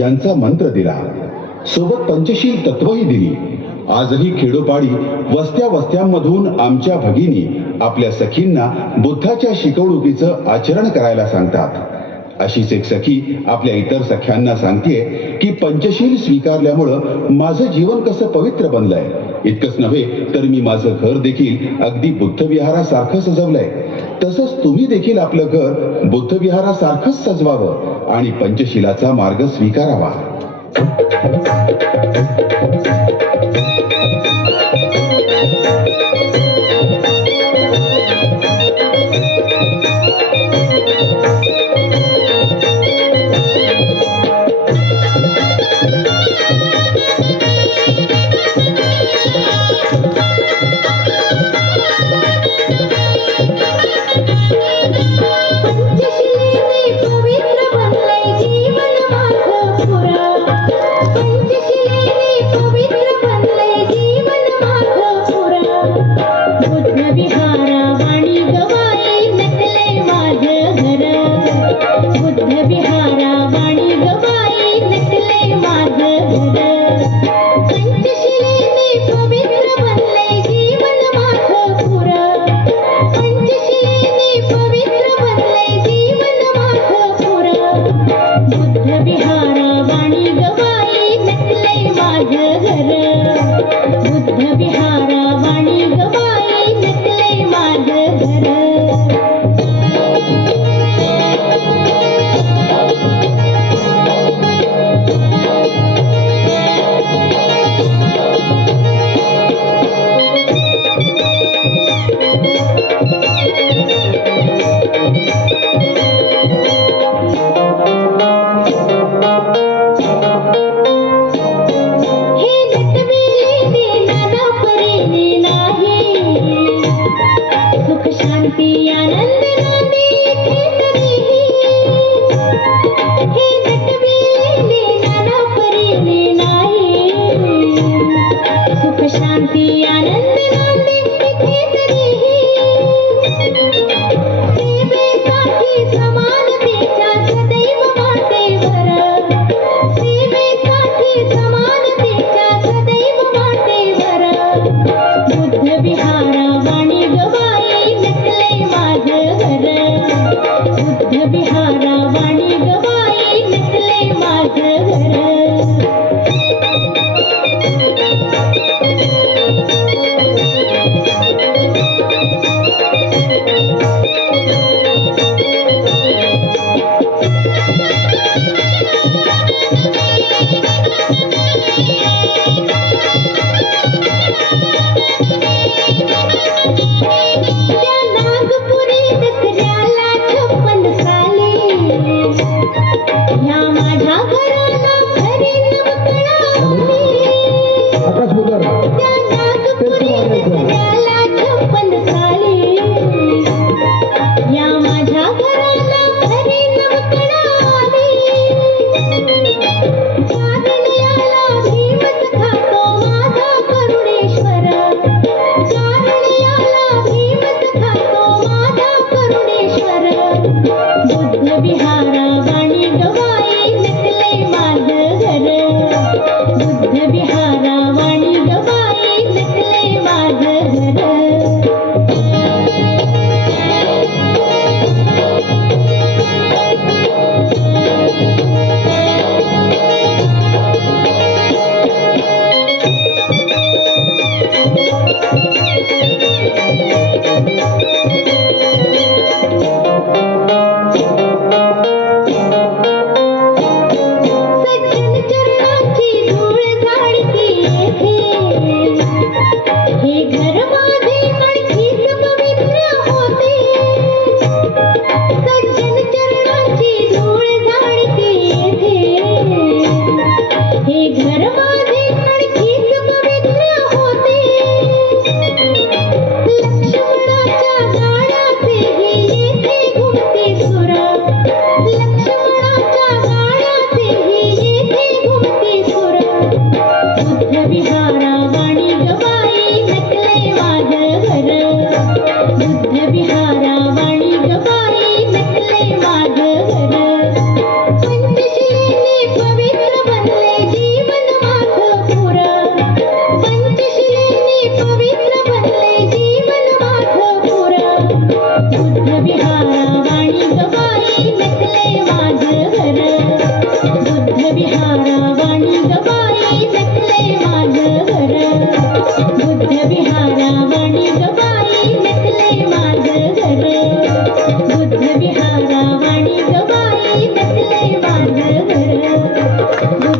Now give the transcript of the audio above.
यांचा मंत्र दिला. सोबत पंचशील तत्वही दिली. आजही खेडोपाडी वस्त्या वस्त्यांमधून आमच्या भगिनी आपल्या सखींना बुद्धाच्या शिकवणुकीचं आचरण करायला सांगतात. अशीच एक सखी आपल्या इतर सख्यांना सांगतेय की पंचशील स्वीकारल्यामुळं माझं जीवन कसं पवित्र बनलंय. इतकंच नव्हे तर मी माझं घर देखील अगदी बुद्ध विहारासारखं सजवलंय. तसंच तुम्ही देखील आपलं घर बुद्ध विहारासारखंच सजवावं आणि पंचशिलाचा मार्ग स्वीकारावा. पंचशिलेने पंचशिलेने पवित्र माझं ಬಲ